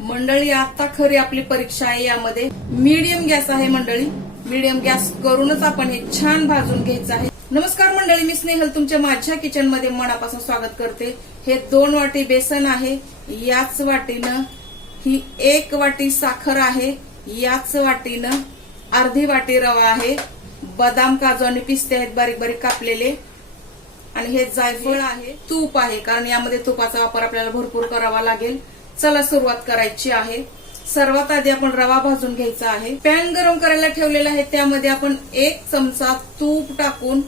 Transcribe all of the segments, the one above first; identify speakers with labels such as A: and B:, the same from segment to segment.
A: मंडळी आता खरी आपली परीक्षा आहे यामध्ये. मीडियम गॅस आहे मंडळी. मीडियम गॅस करूनच आपण हे छान भाजून घ्यायचं आहे. नमस्कार मंडळी मी स्नेहल. तुमच्या माझ्या किचनमध्ये मनापासून स्वागत करते. हे दोन वाटी बेसन आहे. याच वाटीनं ही एक वाटी साखर आहे. याच वाटीनं अर्धी वाटी रवा आहे. बदाम काजू आणि पिस्ते आहेत बारीक बारीक कापलेले. आणि हे जायफळ आहे. तूप आहे कारण यामध्ये तुपाचा वापर आपल्याला भरपूर करावा लागेल. चला सुरुवात करायची आहे. सर्वात आधी आपण रवा भाजून घ्यायचा आहे. पॅन गरम करायला ठेवलेला आहे. त्यामध्ये आपण एक चमचा तूप टाकून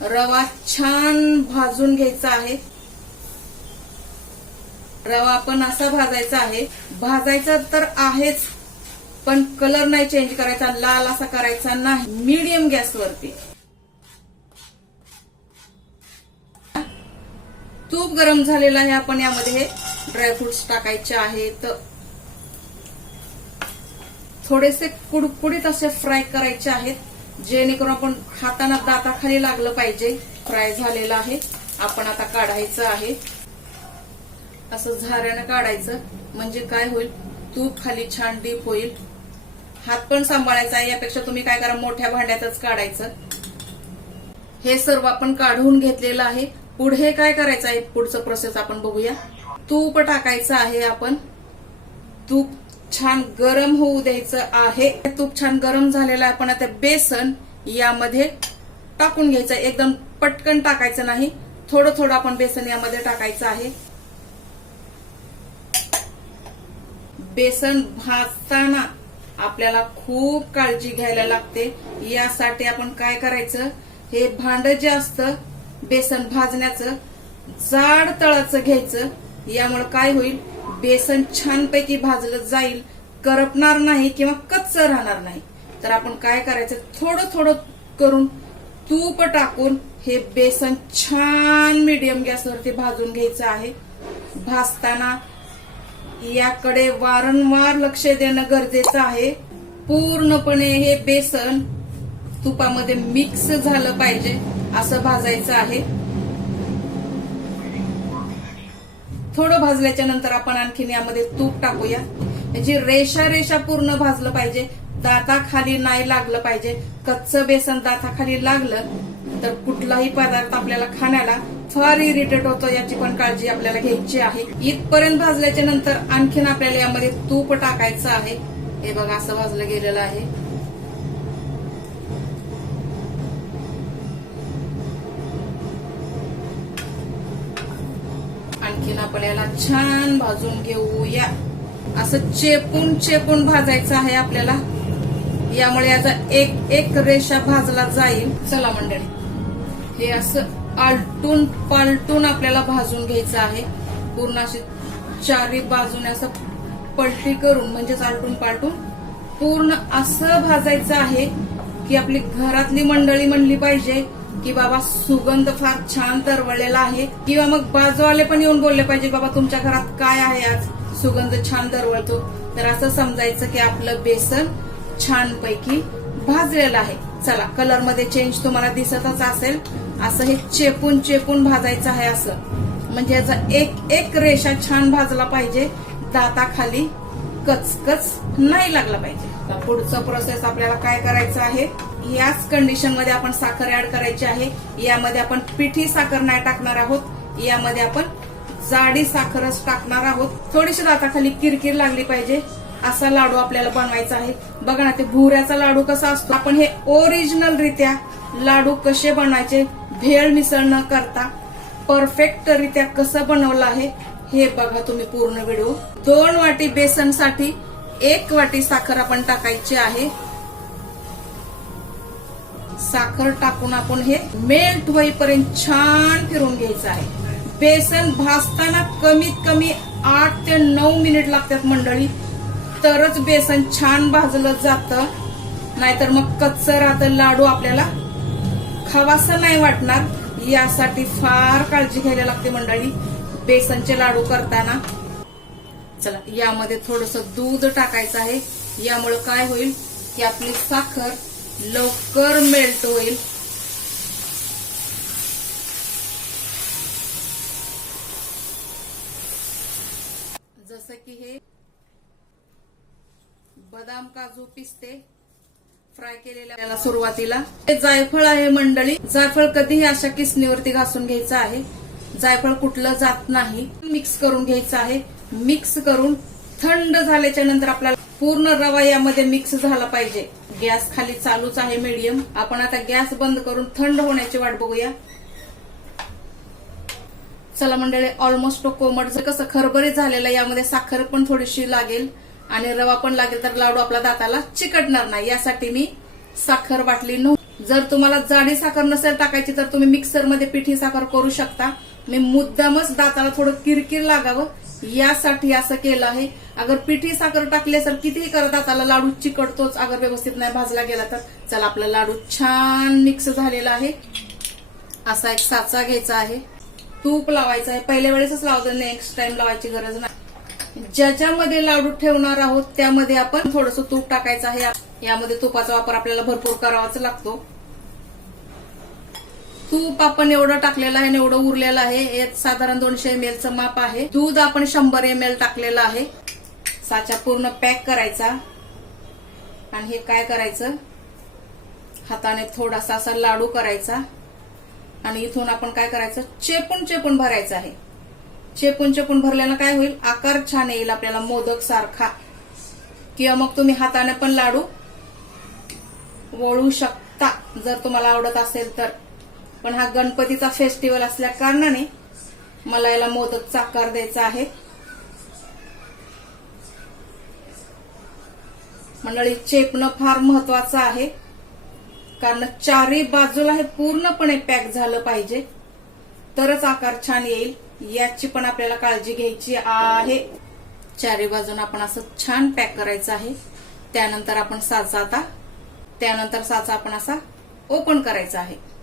A: रवा छान भाजून घ्यायचा आहे. रवा आपण असा भाजायचा आहे. भाजायचा तर आहेच पण कलर नाही चेंज करायचा लाल असा करायचा नाही. मीडियम गॅसवरती तूप गरम झालेला आहे आपण यामध्ये. ड्रायफ्रुट्स टाकायचे आहेत. थोडेसे कुडकुडीत असे फ्राय करायचे आहेत जेणेकरून आपण हाताना दाताखाली लागलं पाहिजे. फ्राय झालेलं आहे. आपण आता काढायचं आहे. असं झाऱ्यानं काढायचं. म्हणजे काय होईल? तूप खाली छान डीप होईल. हात पण सांभाळायचा आहे. यापेक्षा तुम्ही काय करा? मोठ्या भांड्यातच काढायचं. हे सर्व आपण काढून घेतलेलं आहे. पुढे काय करायचं आहे? पुढचं प्रोसेस आपण बघूया. तूप टाकायचं आहे आपण. तूप छान गरम होऊ द्यायचं आहे. तूप छान गरम झालेलं आहे. आपण आता बेसन यामध्ये टाकून घ्यायचं. एकदम पटकन टाकायचं नाही. थोडं थोडं आपण बेसन यामध्ये टाकायचं आहे. बेसन भाजताना आपल्याला खूप काळजी घ्यायला लागते. यासाठी आपण काय करायचं? हे भांड जे असतं बेसन भाजण्याचं जाड तळाचं घ्यायचं. यामुळे काय होईल? बेसन छानपैकी भाजलं जाईल करपणार नाही किंवा कच्च राहणार नाही. तर आपण काय करायचं? थोडं थोडं करून तूप टाकून हे बेसन छान मीडियम गॅसवरती भाजून घ्यायचं आहे. भाजताना याकडे वारंवार लक्ष देणं गरजेचं आहे. पूर्णपणे हे बेसन तुपामध्ये मिक्स झालं पाहिजे असं भाजायचं आहे. थोडं भाजल्याच्या नंतर आपण आणखीन यामध्ये तूप टाकूया. याची रेषा रेषा पूर्ण भाजलं पाहिजे. दाताखाली नाही लागलं पाहिजे. कच्च बेसन दाताखाली लागलं तर कुठलाही पदार्थ आपल्याला खाण्याला फार इरिटेट होतो याची पण काळजी आपल्याला घ्यायची आहे. इथपर्यंत भाजल्याच्या नंतर आणखीन आपल्याला यामध्ये तूप टाकायचं आहे. हे बघा असं भाजलं गेलेलं आहे. आणखीन आपण याला छान भाजून घेऊया. असं चेपून चेपून भाजायचं आहे आपल्याला. यामुळे याचा एक एक रेषा भाजला जाईल. चला मंडळी हे असं आलटून पालटून आपल्याला भाजून घ्यायचं आहे. पूर्ण अशी चारी बाजूने असं पलटी करून म्हणजेच आलटून पालटून पूर्ण असं भाजायचं आहे की आपली घरातली मंडळी म्हणली पाहिजे. की बाबा सुगंध फार छान दरवळलेला आहे. किंवा मग बाजूवाले पण येऊन बोलले पाहिजे बाबा तुमच्या घरात काय आहे आज? सुगंध छान दरवळतो तर असं समजायचं की आपलं बेसन छान पैकी भाजलेलं आहे. चला कलरमध्ये चेंज तुम्हाला दिसतच असेल. असं हे चेपून चेपून भाजायचं आहे असं. म्हणजे याचा एक एक रेषा छान भाजला पाहिजे. दाताखाली कचकच नाही लागला पाहिजे. पुढचं प्रोसेस आपल्याला काय करायचं आहे? याच कंडिशनमध्ये आपण साखर ऍड करायची आहे. यामध्ये आपण पिठी साखर नाही टाकणार आहोत. यामध्ये आपण जाडी साखरच टाकणार आहोत. थोडीशी दाताखाली किरकिर लागली पाहिजे. असा लाडू आपल्याला बनवायचा आहे. बघा ना ते भुऱ्याचा लाडू कसा असतो. आपण हे ओरिजिनल रित्या लाडू कसे बनवायचे भेळ मिसळ न करता परफेक्ट रित्या कसं बनवलं आहे हे बघा तुम्ही पूर्ण व्हिडिओ दोन वाटी बेसनसाठी एक वाटी साखर आपण टाकायची आहे. साखर टाकून आपण हे मेल्ट होईपर्यंत छान फिरून घ्यायचं आहे. बेसन भाजताना कमीत कमी आठ ते नऊ मिनिट लागतात मंडळी. तरच बेसन छान भाजलं जातं. नाहीतर मग कच्च राहतं लाडू आपल्याला खावासा नाही वाटणार. यासाठी फार काळजी घ्यायला लागते मंडळी बेसनचे लाडू करताना. चला यामध्ये थोडस दूध टाकायचं आहे. यामुळे काय होईल की आपली साखर लवकर मेल्ट होईल. जसं की हे बदाम काजू पिस्ते फ्राय केलेल्या सुरुवातीला. हे जायफळ आहे मंडळी. जायफळ कधीही अशा किसणीवरती घासून घ्यायचं आहे. जायफळ कुठलं जात नाही. मिक्स करून घ्यायचं आहे. मिक्स करून थंड झाल्याच्यानंतर आपल्याला पूर्ण रवा यामध्ये मिक्स झाला पाहिजे. गॅस खाली चालूच आहे मीडियम आपण आता गॅस बंद करून थंड होण्याची वाट बघूया. चला मंडळी ऑलमोस्ट कोमट जर कसं खरबरीत झालेलं यामध्ये साखर पण थोडीशी लागेल आणि रवा पण लागेल तर लाडू आपल्या दाताला चिकटणार नाही. यासाठी मी साखर बाटली नव्हती जर तुम्हाला जाडी साखर नसेल टाकायची तर तुम्ही मिक्सरमध्ये पिठी साखर करू शकता. मी मुद्दामच दाताला थोडं किरकिर लागावं. यासाठी असं केलं आहे. अगर पिठी साखर टाकली असेल कितीही करत आता लाडू चिकटतोच अगर व्यवस्थित नाही भाजला गेला तर. चला आपला लाडू छान मिक्स झालेला आहे. असा एक साचा घ्यायचा आहे. तूप लावायचं आहे. पहिल्या वेळेसच लावतो नेक्स्ट टाइम लावायची गरज नाही. ज्याच्यामध्ये लाडू ठेवणार आहोत त्यामध्ये आपण थोडस तूप टाकायचं आहे. यामध्ये तुपाचा वापर आपल्याला भरपूर करावाच लागतो. तूप आपण एवढं टाकलेलं आहे आणि एवढं उरलेलं आहे. एक साधारण दोनशे एम एलचं माप आहे. दूध आपण शंभर एम एल टाकलेलं आहे. साचा पूर्ण पॅक करायचा. आणि हे काय करायचं? हाताने थोडासा असा लाडू करायचा. आणि इथून आपण काय करायचं? चेपून चेपून भरायचं आहे. चेपून चेपून भरल्यानं काय होईल? आकार छान येईल आपल्याला मोदक सारखा. किंवा मग तुम्ही हाताने पण लाडू वळू शकता. जर तुम्हाला आवडत असेल तर. पण हा गणपतीचा फेस्टिवल असल्या कारणाने मला याला मोदकचा आकार द्यायचा आहे. मंडळी चेपणं फार महत्वाचं आहे. कारण चारही बाजूला हे पूर्णपणे पॅक झालं पाहिजे. तरच आकार छान येईल. याची पण आपल्याला काळजी घ्यायची आहे. चारही बाजून आपण असं छान पॅक करायचं आहे. त्यानंतर आपण साचा आता. त्यानंतर साचा आपण असा ओपन करायचा आहे.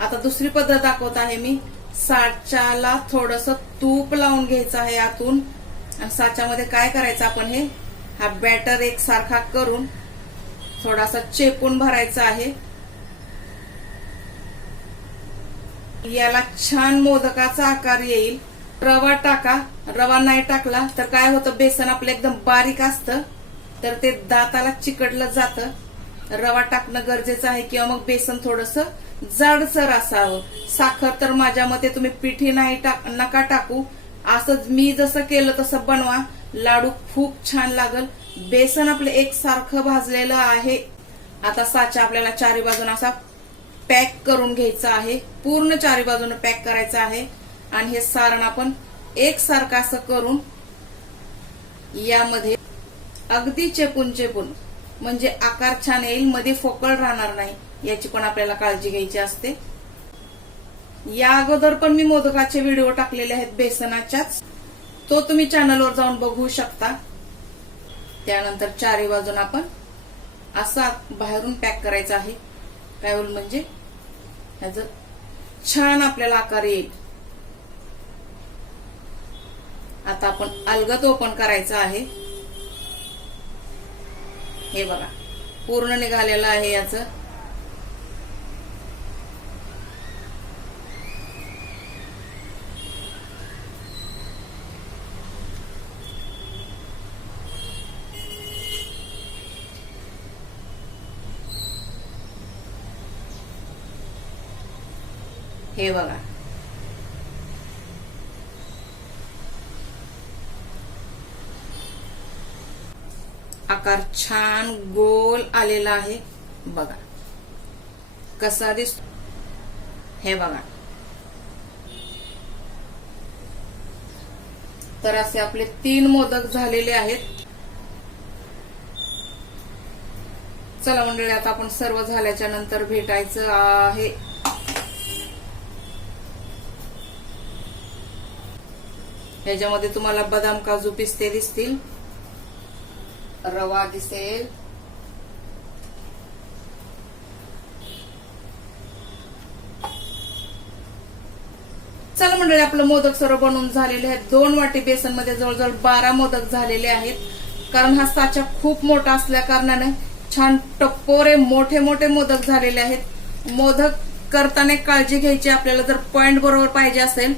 A: आता दुसरी पद्धत दाखवत आहे मी. साच्याला थोडस तूप लावून घ्यायचं आहे आतून. आणि साच्यामध्ये काय करायचं आपण हे? हा बॅटर एक सारखा करून थोडासा चेपून भरायचा आहे. याला छान मोदकाचा आकार येईल. रवा टाका. रवा नाही टाकला तर काय होतं? बेसन आपलं एकदम बारीक असतं. तर ते दाताला चिकटलं जातं. रवा टाकणं गरजेचं आहे किंवा मग बेसन थोडस जाडसर असावं. साखर तर माझ्या मते तुम्ही पिठी नाही टाक नका टाकू. असंच मी जसं केलं तसं बनवा. लाडू खूप छान लागल. बेसन आपलं एकसारखं भाजलेलं आहे. आता साचा आपल्याला चारी बाजून असा पॅक करून घ्यायचा आहे. पूर्ण चारी बाजूने पॅक करायचं आहे. आणि हे सारण आपण एकसारखं असं करून यामध्ये अगदी चेपून चेपून म्हणजे आकार छान येईल मध्ये फोकळ राहणार नाही. याची पण आपल्याला काळजी घ्यायची असते. या अगोदर पण मी मोदकाचे व्हिडिओ टाकलेले आहेत बेसनाच्याच. तो तुम्ही चॅनलवर जाऊन बघू शकता. त्यानंतर चारी बाजून आपण असा बाहेरून पॅक करायचा आहे. काय होईल म्हणजे ह्याचं छान आपल्याला आकार येईल. आता आपण अलगत ओपन करायचं आहे. हे बघा. पूर्ण निघालेलं आहे याचं. हे बघा. आकार छान गोल आलेला आहे. बघा. कसा दिसतो? हे बघा. तर असे आपले तीन मोदक झालेले आहेत. चला मंडळी आता आपण सर्व झाल्याच्यानंतर भेटायचं आहे. याच्यामध्ये तुम्हाला बदाम काजू पिस्ते दिसतील. रवा दिसेल. चला मंडळी आपलं मोदक सर्व बनवून झालेले आहेत. दोन वाटी बेसनमध्ये जवळजवळ बारा मोदक झालेले आहेत. कारण हा साचा खूप मोठा असल्या कारणाने छान टप्पोरे मोठे मोठे मोदक झालेले आहेत. मोदक करताना काळजी घ्यायची आपल्याला जर पॉइंट बरोबर पाहिजे असेल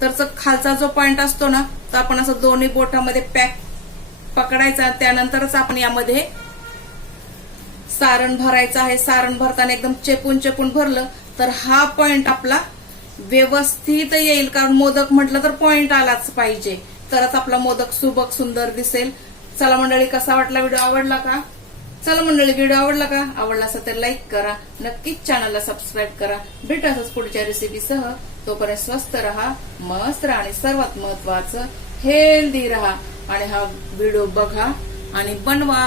A: तर खालचा जो पॉइंट असतो ना तो आपण असं दोन्ही बोटामध्ये पॅक पकडायचा त्यानंतरच आपण यामध्ये सारण भरायचं आहे. सारण भरताना एकदम चेपून चेपून भरलं तर हा पॉइंट आपला व्यवस्थित येईल. कारण मोदक म्हटलं तर पॉइंट आलाच पाहिजे. तरच आपला मोदक सुबक सुंदर दिसेल. चला मंडळी कसा वाटला व्हिडिओ? आवडला का? चला मंडळी व्हिडिओ आवडला का? आवडला असेल तर लाईक करा. नक्कीच चॅनलला सबस्क्राईब करा. भेट असंच पुढच्या रेसिपीसह तोपर्यंत स्वस्त रहा मस्त राहा आणि सर्वात महत्वाचं हेल्दी रहा. आणि हा व्हिडिओ बघा आणि बनवा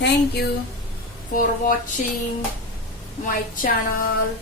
A: thank you for watching my channel